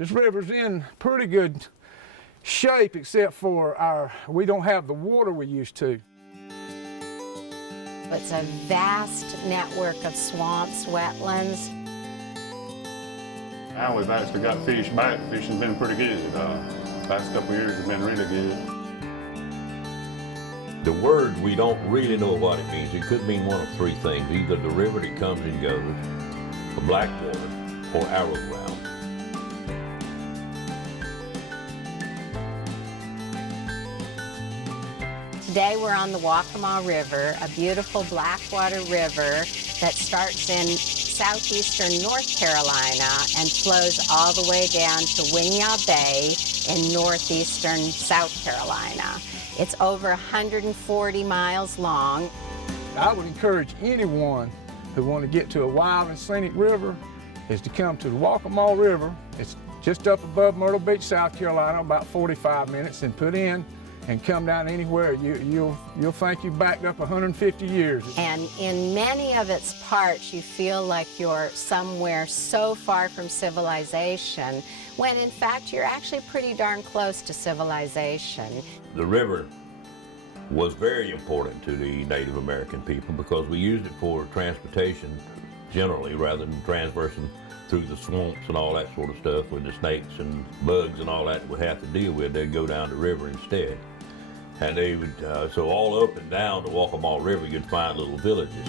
This river's in pretty good shape except for we don't have the water we used to. It's a vast network of swamps, wetlands. Now we've actually got fish back. Fishing's been pretty good. Last couple of years have been really good. The word, we don't really know what it means. It could mean one of three things. Either the river that comes and goes, the black water, or arrow ground. Today we're on the Waccamaw River, a beautiful blackwater river that starts in southeastern North Carolina and flows all the way down to Winyah Bay in northeastern South Carolina. It's over 140 miles long. I would encourage anyone who want to get to a wild and scenic river is to come to the Waccamaw River. It's just up above Myrtle Beach, South Carolina, about 45 minutes, and put in and come down anywhere. You'll think you backed up 150 years. And in many of its parts, you feel like you're somewhere so far from civilization, when in fact you're actually pretty darn close to civilization. The river was very important to the Native American people because we used it for transportation generally rather than transversing through the swamps and all that sort of stuff with the snakes and bugs and all that would have to deal with. They'd go down the river instead. And they would, so all up and down the Waccamaw River, you'd find little villages.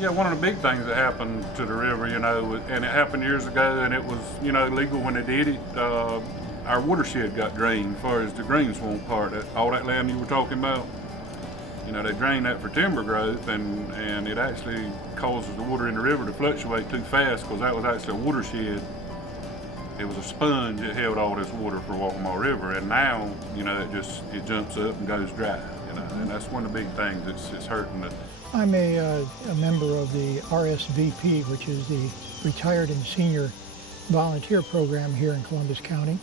Yeah, one of the big things that happened to the river, you know, and it happened years ago, and it was, you know, legal when they did it. Our watershed got drained as far as the green swamp part, all that land you were talking about. You know, they drained that for timber growth, and it actually causes the water in the river to fluctuate too fast because that was actually a watershed. It was a sponge that held all this water for Waccamaw River, and now, you know, it jumps up and goes dry, you know, and that's one of the big things that's hurting it. I'm a member of the RSVP, which is the Retired and Senior Volunteer Program here in Columbus County,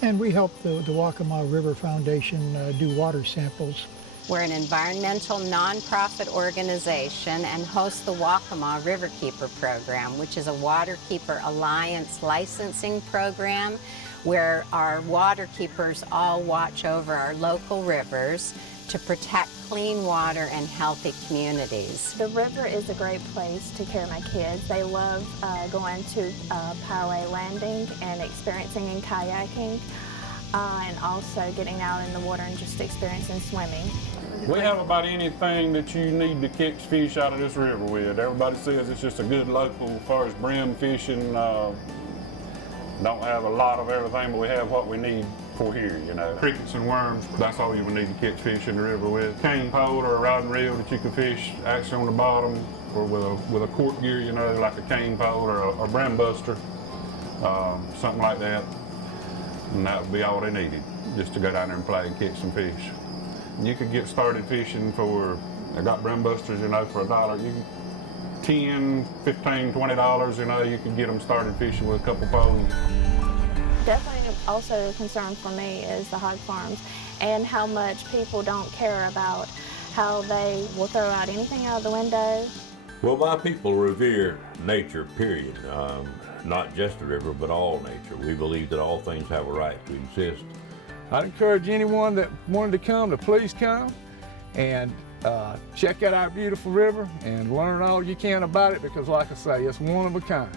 and we help the Waccamaw River Foundation do water samples. We're an environmental nonprofit organization and host the Waccamaw Riverkeeper program, which is a Waterkeeper Alliance licensing program where our waterkeepers all watch over our local rivers to protect clean water and healthy communities. The river is a great place to carry my kids. They love going to Poway Landing and experiencing in kayaking. And also getting out in the water and just experiencing swimming. We have about anything that you need to catch fish out of this river with. Everybody says it's just a good local as far as brim fishing. Don't have a lot of everything, but we have what we need for here, you know. Crickets and worms, that's all you would need to catch fish in the river with. Cane pole or a rod and reel that you can fish actually on the bottom, or with a cork gear, you know, like a cane pole or a brim buster, something like that. And that would be all they needed, just to go down there and play and catch some fish. And you could get started fishing for, I got brim busters, you know, for $1. You can, $10, $15, $20, you know, you can get them started fishing with a couple poles. Definitely also a concern for me is the hog farms and how much people don't care about how they will throw out anything out of the window. Well, my people revere nature, period. Not just the river, but all nature. We believe that all things have a right to exist. I'd encourage anyone that wanted to come to please come and check out our beautiful river and learn all you can about it because, like I say, it's one of a kind.